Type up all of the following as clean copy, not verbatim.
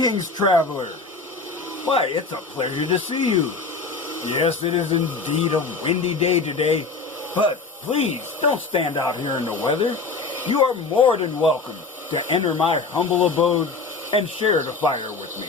Greetings, traveler. Why, it's a pleasure to see you. Yes, it is indeed a windy day today, but please don't stand out here in the weather. You are more than welcome to enter my humble abode and share the fire with me.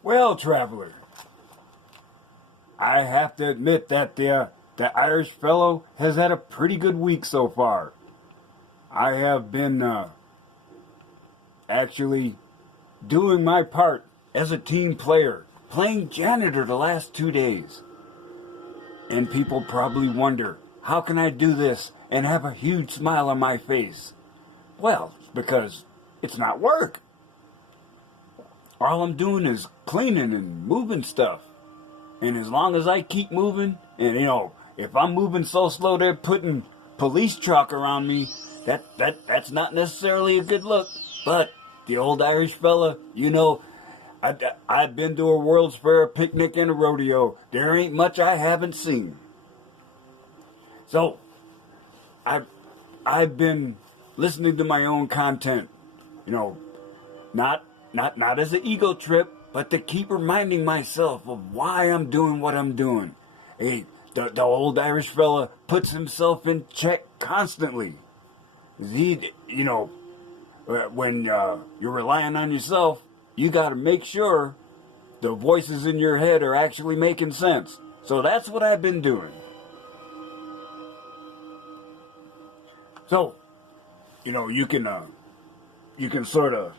Well, traveler, I have to admit that the Irish fellow has had a pretty good week so far. I have been actually doing my part as a team player, playing janitor the last 2 days. And people probably wonder, how can I do this and have a huge smile on my face? Well, it's because it's not work. All I'm doing is cleaning and moving stuff. And as long as I keep moving, and if I'm moving so slow they're putting police chalk around me, that's not necessarily a good look. But the old Irish fella, I've been to a World's Fair, a picnic, and a rodeo. There ain't much I haven't seen. So, I've been listening to my own content, not as an ego trip, but to keep reminding myself of why I'm doing what I'm doing. Hey, the old Irish fella puts himself in check constantly. When you're relying on yourself, you got to make sure the voices in your head are actually making sense. So that's what I've been doing. So, you can sort of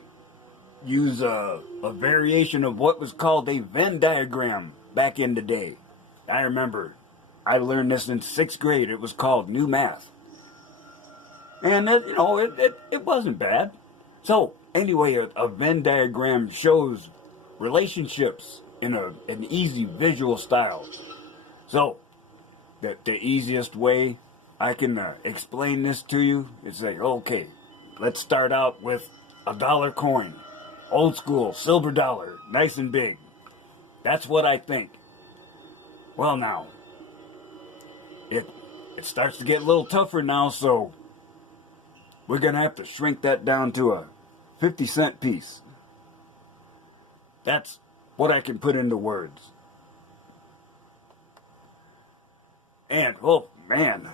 use a variation of what was called a Venn diagram back in the day. I remember I learned this in 6th grade. It was called New Math. And, it wasn't bad. So, anyway, a Venn diagram shows relationships in an easy visual style. So, the easiest way I can explain this to you is like, okay, let's start out with a dollar coin. Old school, silver dollar, nice and big. That's what I think. Well, now, it starts to get a little tougher now, so we're going to have to shrink that down to a 50-cent piece. That's what I can put into words. And, oh, man,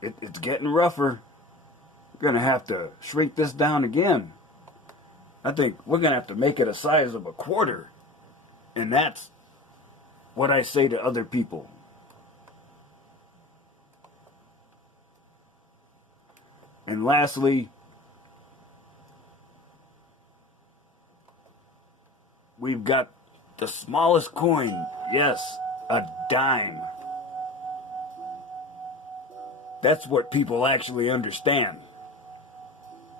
it's getting rougher. We're going to have to shrink this down again. I think we're going to have to make it a size of a quarter. And that's what I say to other people. And lastly, we've got the smallest coin. Yes, a dime. That's what people actually understand.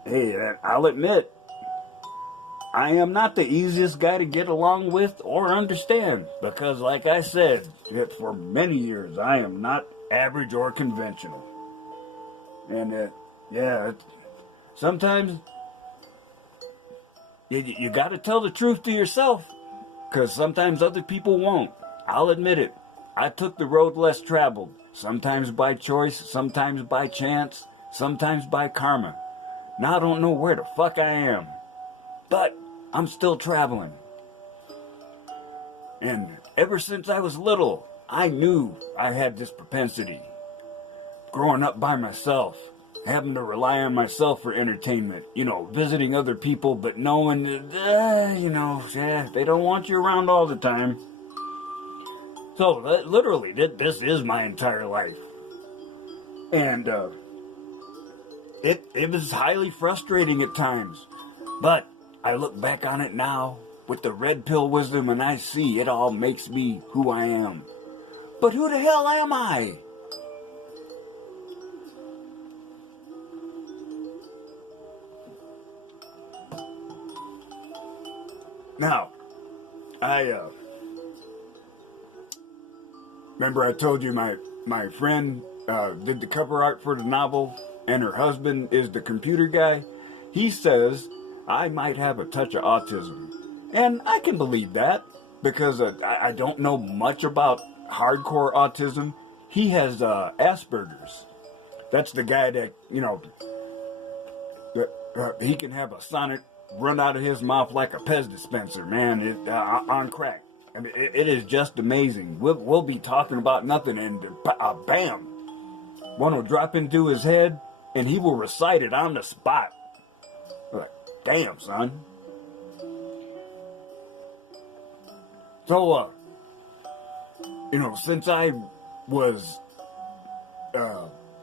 Hey, I'll admit, I am not the easiest guy to get along with or understand because, like I said, for many years, I am not average or conventional. And, sometimes you got to tell the truth to yourself because sometimes other people won't. I'll admit it. I took the road less traveled, sometimes by choice, sometimes by chance, sometimes by karma. Now I don't know where the fuck I am. But I'm still traveling. And ever since I was little, I knew I had this propensity. Growing up by myself, having to rely on myself for entertainment, visiting other people, but knowing that, they don't want you around all the time. So, literally, this is my entire life. And it was highly frustrating at times. But I look back on it now with the red pill wisdom and I see it all makes me who I am. But who the hell am I? Now, I remember I told you my friend did the cover art for the novel, and her husband is the computer guy. He says I might have a touch of autism, and I can believe that because I don't know much about hardcore autism. He has Asperger's. That's the guy that he can have a sonnet run out of his mouth like a Pez dispenser, man, on crack. I mean, it is just amazing. We'll be talking about nothing, and bam, one will drop into his head, and he will recite it on the spot. Like, damn, son. So, since I was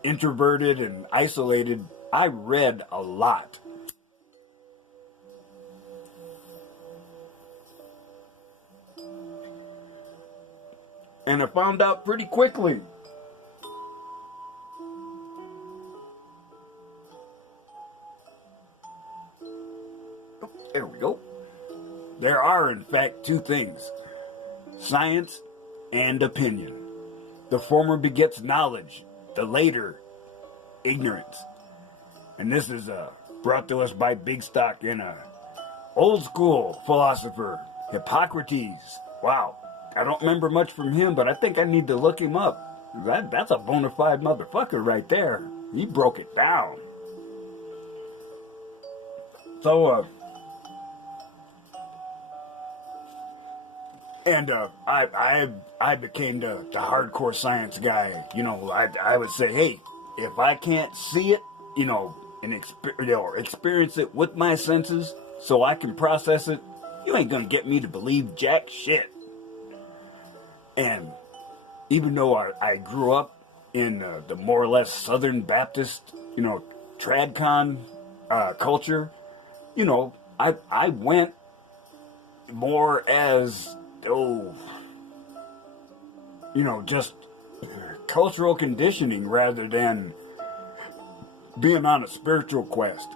introverted and isolated, I read a lot. And I found out pretty quickly. Oh, there we go. There are, in fact, two things: science and opinion. The former begets knowledge, the later, ignorance. And this is brought to us by Big Stock and old school philosopher, Hippocrates. Wow. I don't remember much from him, but I think I need to look him up. That's a bona fide motherfucker right there. He broke it down. So, I became the hardcore science guy. I would say, hey, if I can't see it, and experience it with my senses so I can process it, you ain't gonna get me to believe jack shit. And even though I grew up in the more or less Southern Baptist, tradcon culture, I went more as, just cultural conditioning rather than being on a spiritual quest.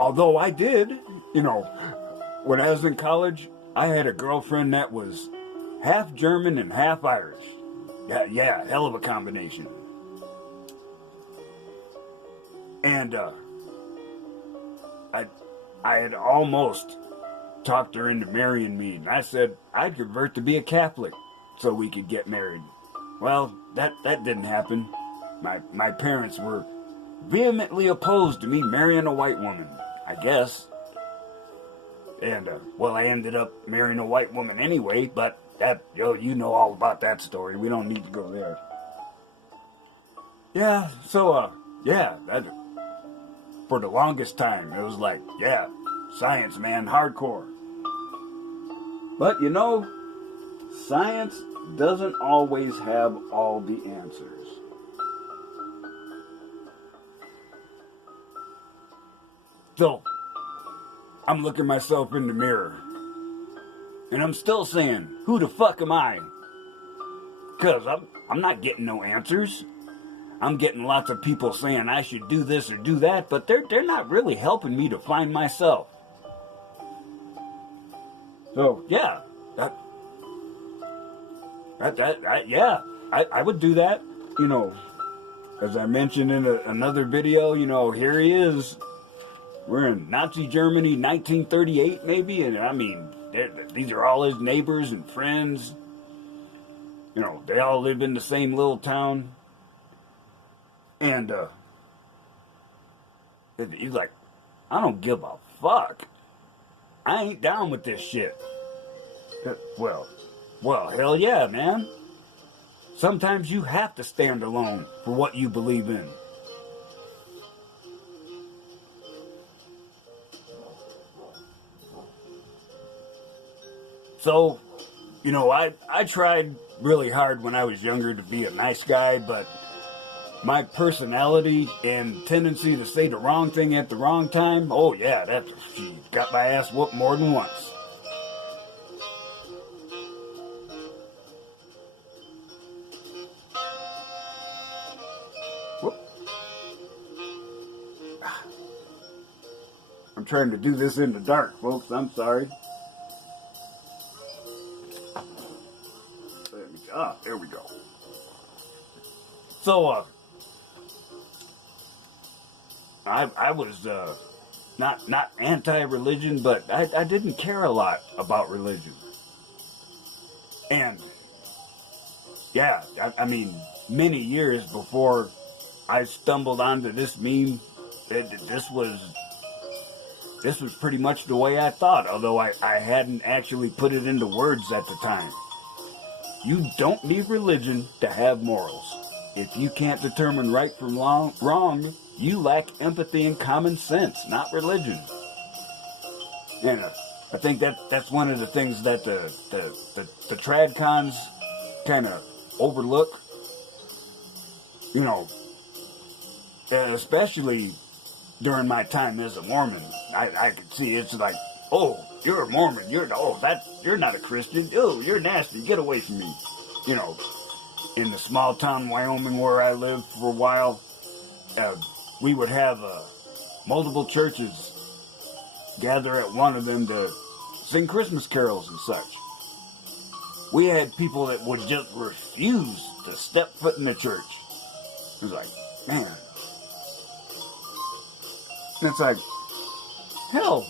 Although I did, when I was in college, I had a girlfriend that was half German and half Irish. Yeah, hell of a combination. And I had almost talked her into marrying me, and I said I'd convert to be a Catholic so we could get married. Well, that didn't happen. My parents were vehemently opposed to me marrying a white woman, I guess. And, I ended up marrying a white woman anyway, but you know all about that story. We don't need to go there. Yeah, so, for the longest time, it was like, yeah, science, man, hardcore. But, science doesn't always have all the answers. So, I'm looking myself in the mirror, and I'm still saying, who the fuck am I? Because I'm not getting no answers. I'm getting lots of people saying I should do this or do that, but they're not really helping me to find myself. So, yeah, I would do that. As I mentioned in another video, here he is. We're in Nazi Germany, 1938 maybe, and I mean, these are all his neighbors and friends. They all live in the same little town. And, he's like, I don't give a fuck. I ain't down with this shit. Well, hell yeah, man. Sometimes you have to stand alone for what you believe in. So, you know, I tried really hard when I was younger to be a nice guy, but my personality and tendency to say the wrong thing at the wrong time, oh yeah, that she got my ass whooped more than once. Whoop. I'm trying to do this in the dark, folks. I'm sorry. There we go. So, I was not anti-religion, but I didn't care a lot about religion. And yeah, I mean, many years before I stumbled onto this meme, this was pretty much the way I thought, although I hadn't actually put it into words at the time. You don't need religion to have morals. If you can't determine right from wrong, you lack empathy and common sense, not religion. And I think that's one of the things that the trad cons kind of overlook. You know, especially during my time as a Mormon, I could see it's like, oh, you're a Mormon, you're not a Christian, oh, you're nasty, get away from me. You know, in the small town Wyoming where I lived for a while, we would have multiple churches gather at one of them to sing Christmas carols and such. We had people that would just refuse to step foot in the church. It was like, man. And it's like, hell,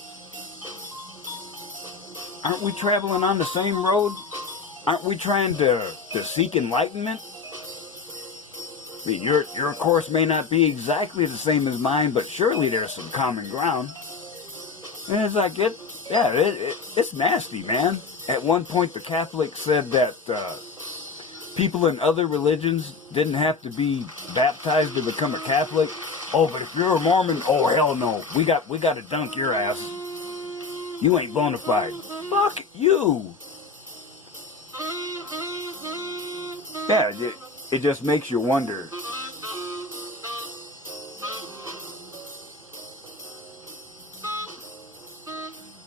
aren't we traveling on the same road? Aren't we trying to seek enlightenment? I mean, your course may not be exactly the same as mine, but surely there's some common ground. And it's like, it's nasty, man. At one point, the Catholics said that people in other religions didn't have to be baptized to become a Catholic. Oh, but if you're a Mormon, oh hell no, we got to dunk your ass. You ain't bona fide. Fuck you. Yeah, it just makes you wonder.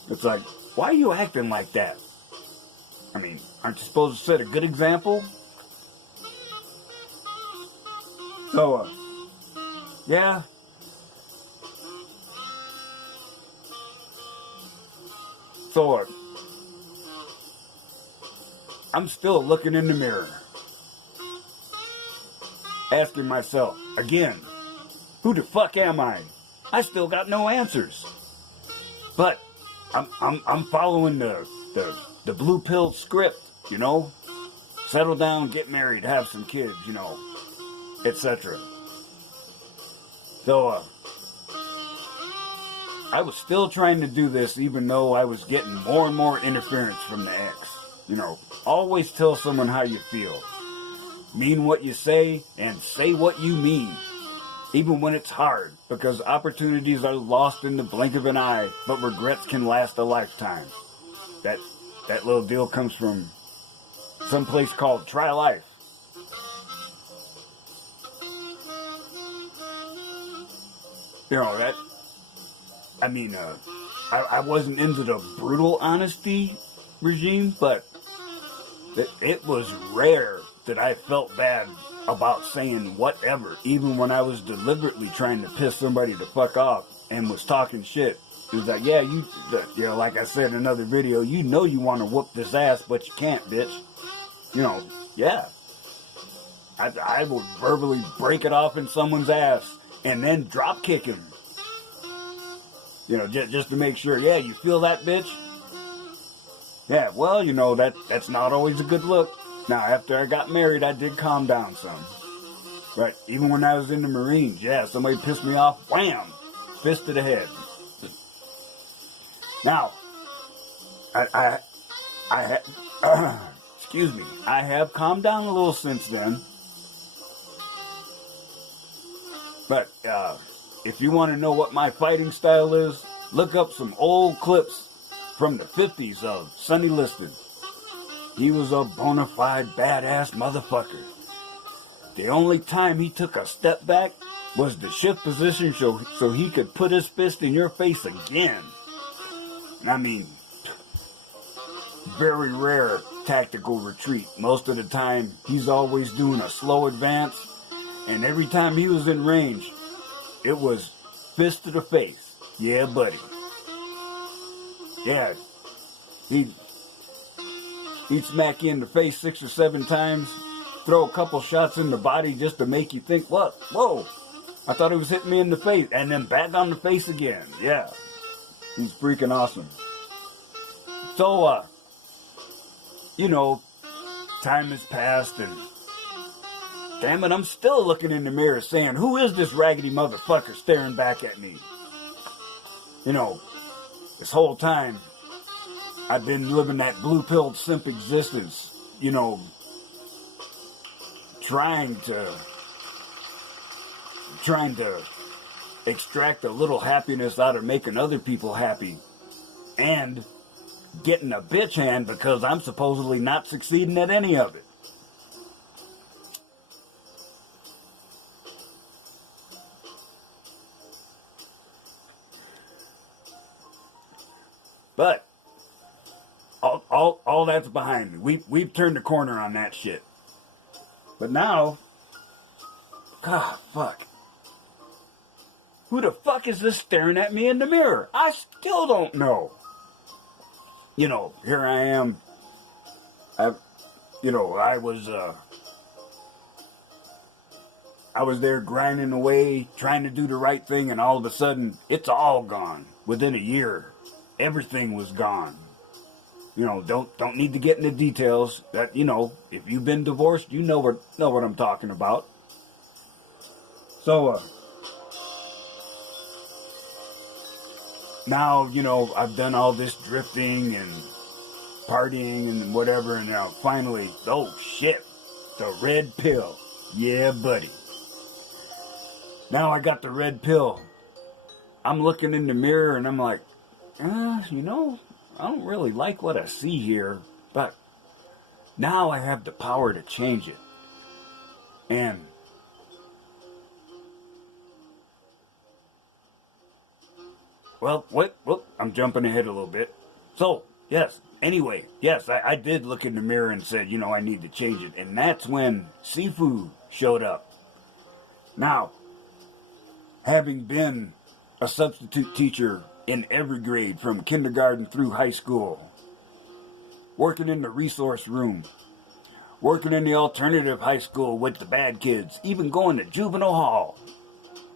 It's like, why are you acting like that? I mean, aren't you supposed to set a good example? So, yeah. So, I'm still looking in the mirror, asking myself, again, who the fuck am I? I still got no answers. But I'm following the blue pill script, you know? Settle down, get married, have some kids, you know, etc. So, I was still trying to do this even though I was getting more and more interference from the ex. You know, always tell someone how you feel. Mean what you say and say what you mean. Even when it's hard, because opportunities are lost in the blink of an eye, but regrets can last a lifetime. That little deal comes from some place called Try Life. You know, that, I mean, I wasn't into the brutal honesty regime, but it was rare that I felt bad about saying whatever, even when I was deliberately trying to piss somebody the fuck off and was talking shit. It was like, yeah, you know, like I said in another video, you know you want to whoop this ass, but you can't, bitch. You know, yeah. I would verbally break it off in someone's ass and then drop kick him. You know, just to make sure, yeah, you feel that, bitch? Yeah, well, you know, that's not always a good look. Now, after I got married, I did calm down some. Right, even when I was in the Marines, yeah, somebody pissed me off, wham, fist to the head. Now, excuse me, I have calmed down a little since then. But if you want to know what my fighting style is, look up some old clips from the 50s of Sonny Liston. He was a bona fide badass motherfucker. The only time he took a step back was to shift position so he could put his fist in your face again. I mean, very rare tactical retreat. Most of the time, he's always doing a slow advance, and every time he was in range, it was fist to the face. Yeah, buddy. Yeah, he'd smack you in the face 6 or 7 times, throw a couple shots in the body just to make you think, what? Whoa, I thought he was hitting me in the face, and then back on the face again. Yeah, he's freaking awesome. So, you know, time has passed, and damn it, I'm still looking in the mirror saying, who is this raggedy motherfucker staring back at me? You know, this whole time, I've been living that blue-pilled simp existence, you know, trying to extract a little happiness out of making other people happy, and getting a bitch hand because I'm supposedly not succeeding at any of it. But all that's behind me. We've turned the corner on that shit. But now, God, fuck. Who the fuck is this staring at me in the mirror? I still don't know. You know, here I am. I was there grinding away, trying to do the right thing, and all of a sudden, it's all gone. Within a year, everything was gone. You know, don't need to get into details. That, you know, if you've been divorced, you know what I'm talking about. So, now, you know, I've done all this drifting and partying and whatever, and now finally, oh shit, the red pill. Yeah, buddy. Now I got the red pill. I'm looking in the mirror and I'm like, you know, I don't really like what I see here, but now I have the power to change it. And well, I'm jumping ahead a little bit. So, yes, anyway, yes, I did look in the mirror and said, you know, I need to change it. And that's when Sifu showed up. Now, having been a substitute teacher in every grade from kindergarten through high school, working in the resource room, working in the alternative high school with the bad kids, even going to juvenile hall.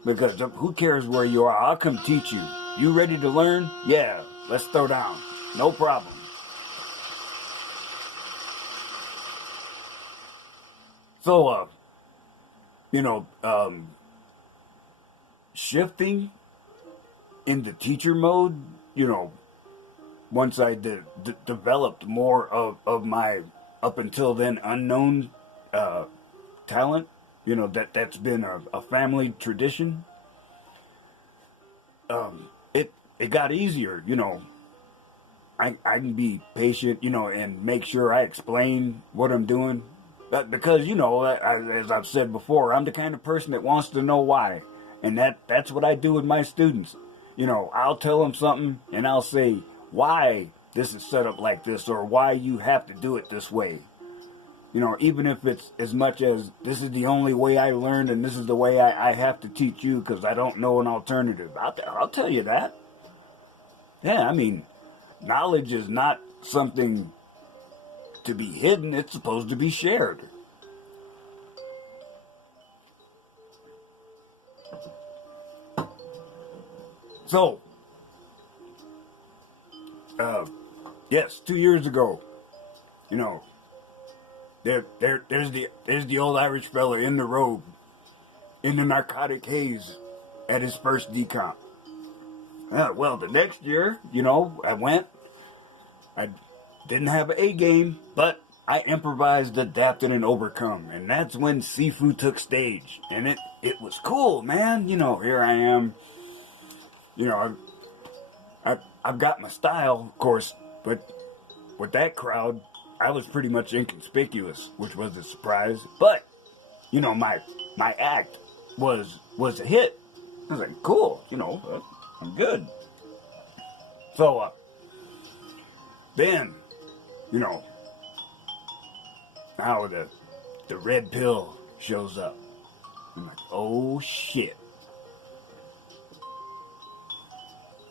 Because who cares where you are? I'll come teach you. You ready to learn? Yeah, let's throw down. No problem. So, you know, shifting into teacher mode, you know, once I developed more of my up until then unknown talent, you know, that's been a family tradition. It got easier, you know. I can be patient, you know, and make sure I explain what I'm doing. But because, you know, as I've said before, I'm the kind of person that wants to know why. And that's what I do with my students. You know, I'll tell them something and I'll say why this is set up like this or why you have to do it this way. You know, even if it's as much as this is the only way I learned and this is the way I have to teach you because I don't know an alternative. I'll tell you that. Yeah, I mean, knowledge is not something to be hidden. It's supposed to be shared. So, yes, 2 years ago, you know, there's the old Irish fella in the robe, in the narcotic haze, at his first decomp. Well, the next year, you know, I went, I didn't have an A game, but I improvised, adapted, and overcome. And that's when Sifu took stage. And it was cool, man. You know, here I am. You know, I've got my style, of course, but with that crowd, I was pretty much inconspicuous, which was a surprise. But, you know, my act was a hit. I was like, cool, you know, I'm good. So, then, you know, now the red pill shows up. I'm like, oh shit.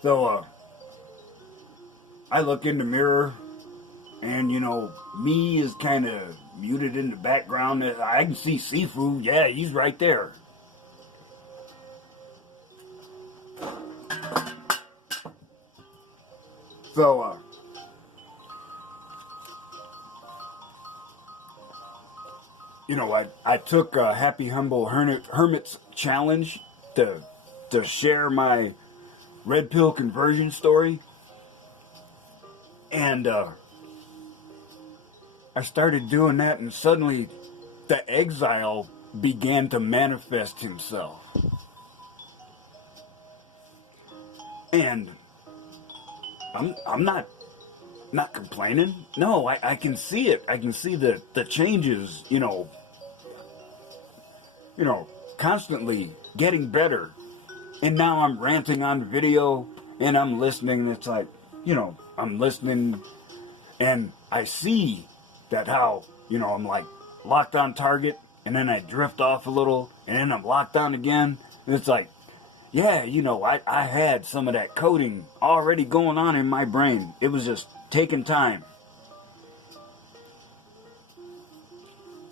So, I look in the mirror, and, you know, me is kind of muted in the background. I can see Sifu. Yeah, he's right there. So, you know, I took a Happy Humble Hermit's challenge to share my red pill conversion story. And I started doing that, and suddenly the Exile began to manifest himself. And I'm not complaining. No, I can see it. I can see the changes, you know, constantly getting better. And now I'm ranting on video, and I'm listening, and it's like, you know, I'm listening, and I see that how, you know, I'm like locked on target, and then I drift off a little, and then I'm locked on again. And it's like, yeah, you know, I had some of that coding already going on in my brain. It was just taking time.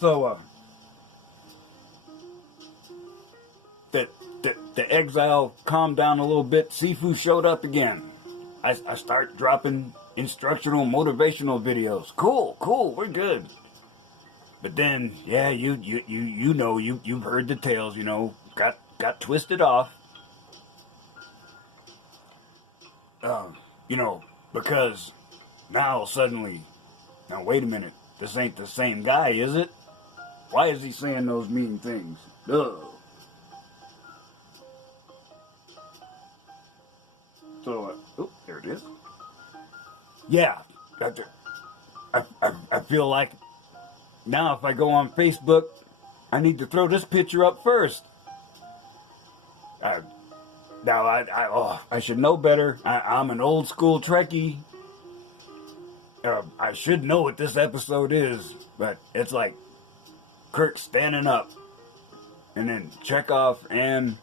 So, the Exile calmed down a little bit. Sifu showed up again. I start dropping instructional, motivational videos. Cool, we're good. But then, yeah, you know, you've heard the tales. You know, got twisted off. You know, because now suddenly, now wait a minute, this ain't the same guy, is it? Why is he saying those mean things? Ugh. So, oh, there it is. Yeah, I feel like now if I go on Facebook, I need to throw this picture up first. Now I should know better. I'm an old school Trekkie. I should know what this episode is, but it's like Kirk standing up, and then Chekhov and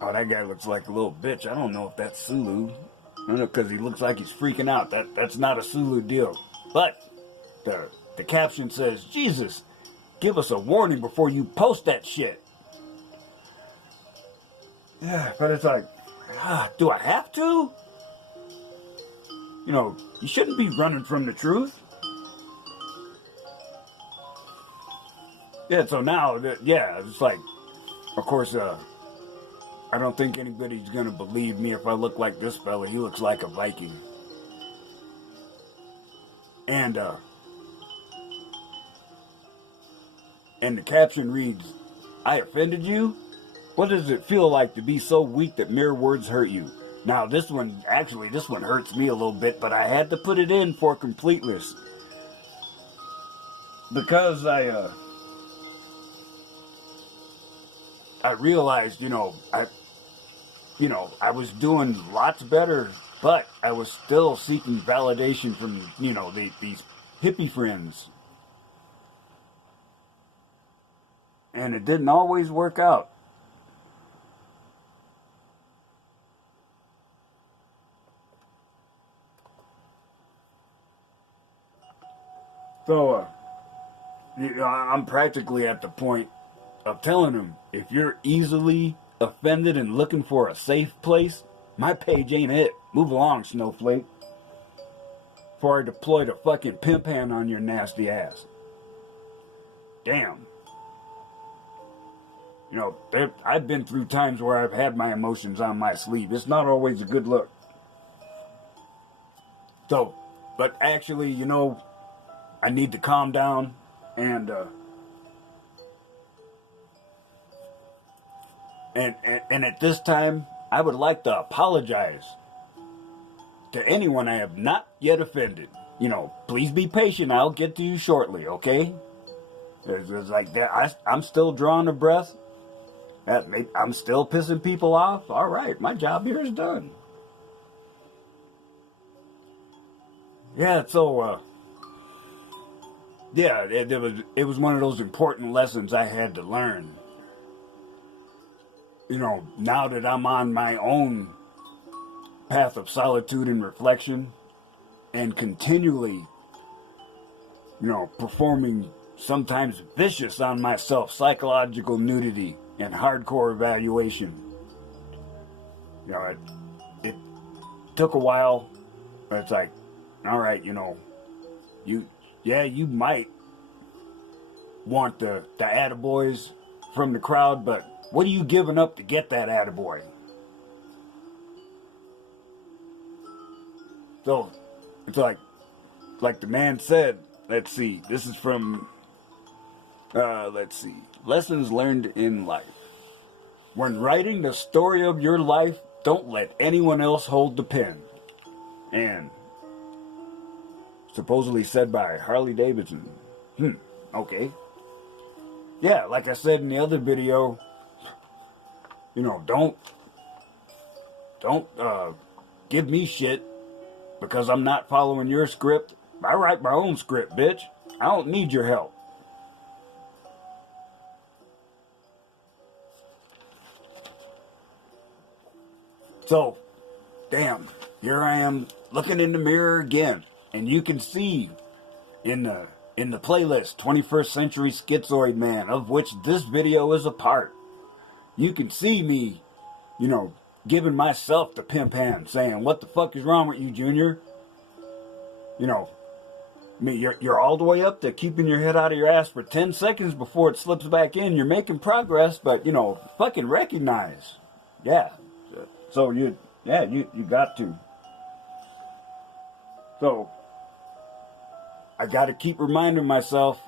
oh, that guy looks like a little bitch. I don't know if that's Sulu. I don't know, because he looks like he's freaking out. That's not a Sulu deal. But the caption says, Jesus, give us a warning before you post that shit. Yeah, but it's like, do I have to? You know, you shouldn't be running from the truth. Yeah, so now, yeah, it's like, of course, I don't think anybody's gonna believe me if I look like this fella. He looks like a Viking. And the caption reads, I offended you? What does it feel like to be so weak that mere words hurt you? Now this one hurts me a little bit, but I had to put it in for completeness. Because I realized, I was doing lots better, but I was still seeking validation from, these hippie friends. And it didn't always work out. So, I'm practically at the point of telling them, if you're easily offended and looking for a safe place, my page ain't it. Move along, snowflake. Before I deploy the fucking pimp hand on your nasty ass. Damn. I've been through times where I've had my emotions on my sleeve. It's not always a good look. So, but actually, you know, I need to calm down and and at this time, I would like to apologize to anyone I have not yet offended. You know, please be patient. I'll get to you shortly, okay? It's like that. I'm still drawing a breath. I'm still pissing people off. All right, my job here is done. Yeah, so yeah, it was one of those important lessons I had to learn. You know, now that I'm on my own path of solitude and reflection, and continually, you know, performing sometimes vicious on myself psychological nudity and hardcore evaluation. You know, it took a while, but it's like, all right, you know, you might want the attaboys from the crowd, but what are you giving up to get that attaboy? So it's like the man said, let's see, this is from let's see, lessons learned in life. When writing the story of your life, don't let anyone else hold the pen. And supposedly said by Harley Davidson. Okay. Yeah, like I said in the other video, you know, don't give me shit because I'm not following your script. I write my own script, bitch. I don't need your help. So, damn, here I am looking in the mirror again, and you can see in the playlist 21st Century Schizoid Man, of which this video is a part. You can see me, you know, giving myself the pimp hand, saying, "What the fuck is wrong with you, Junior?" You know, I mean, you're all the way up to keeping your head out of your ass for 10 seconds before it slips back in. You're making progress, but, you know, fucking recognize. Yeah. So you got to. So I got to keep reminding myself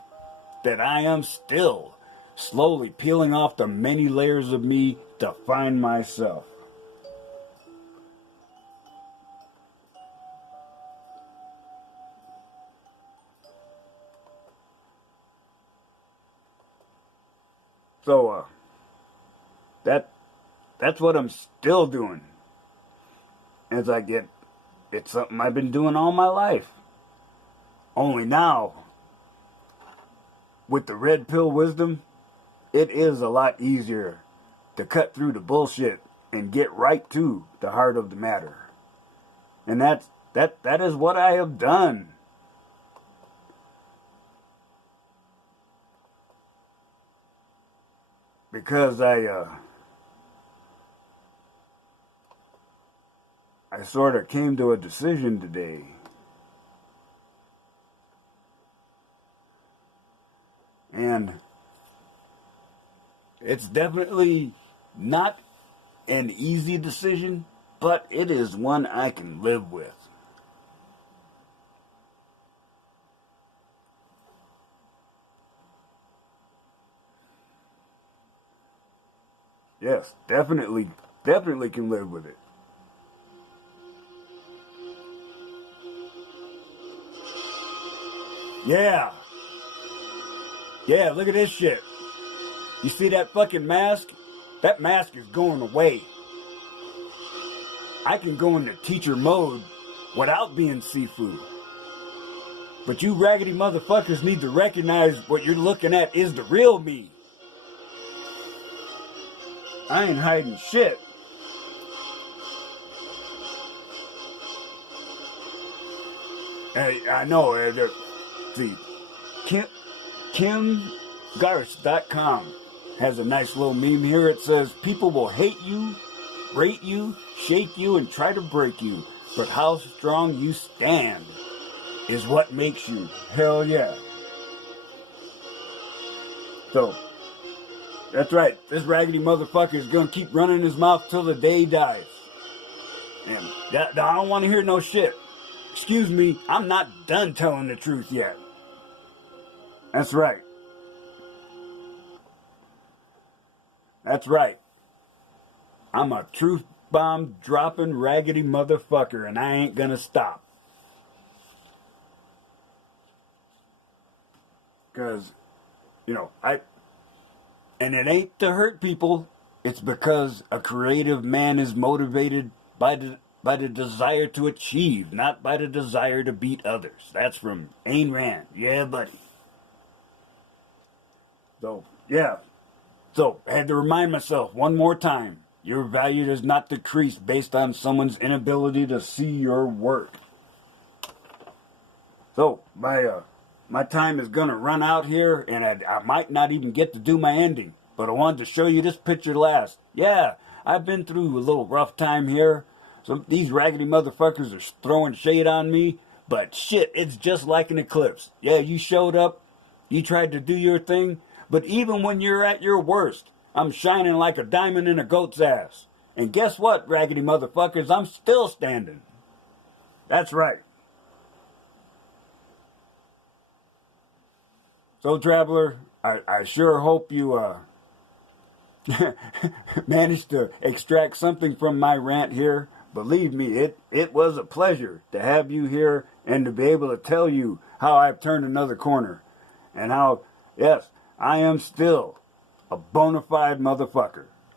that I am still slowly peeling off the many layers of me to find myself. So that's what I'm still doing. As it's something I've been doing all my life. Only now, with the red pill wisdom, it is a lot easier to cut through the bullshit and get right to the heart of the matter. And that is what I have done. Because I sort of came to a decision today. And it's definitely not an easy decision, but it is one I can live with. Yes, definitely can live with it. Yeah. Yeah, look at this shit. You see that fucking mask? That mask is going away. I can go into teacher mode without being Sifu. But you raggedy motherfuckers need to recognize what you're looking at is the real me. I ain't hiding shit. Hey, I know. See, KimGarst.com has a nice little meme here. It says, "People will hate you, rate you, shake you, and try to break you. But how strong you stand is what makes you." Hell yeah. So, that's right. This raggedy motherfucker is going to keep running his mouth till the day he dies. And I don't want to hear no shit. excuse me, I'm not done telling the truth yet. That's right. That's right. I'm a truth bomb dropping raggedy motherfucker, and I ain't gonna stop. Because, and it ain't to hurt people. It's because a creative man is motivated by the desire to achieve, not by the desire to beat others. That's from Ayn Rand. Yeah, buddy. So, yeah. So, I had to remind myself one more time. Your value does not decrease based on someone's inability to see your work. So, my time is going to run out here, and I might not even get to do my ending. But I wanted to show you this picture last. Yeah, I've been through a little rough time here. These raggedy motherfuckers are throwing shade on me. But shit, it's just like an eclipse. Yeah, you showed up. You tried to do your thing. But even when you're at your worst, I'm shining like a diamond in a goat's ass. And guess what, raggedy motherfuckers? I'm still standing. That's right. So, traveler, I sure hope you managed to extract something from my rant here. Believe me, it was a pleasure to have you here and to be able to tell you how I've turned another corner. And how, yes, I am still a bona fide motherfucker.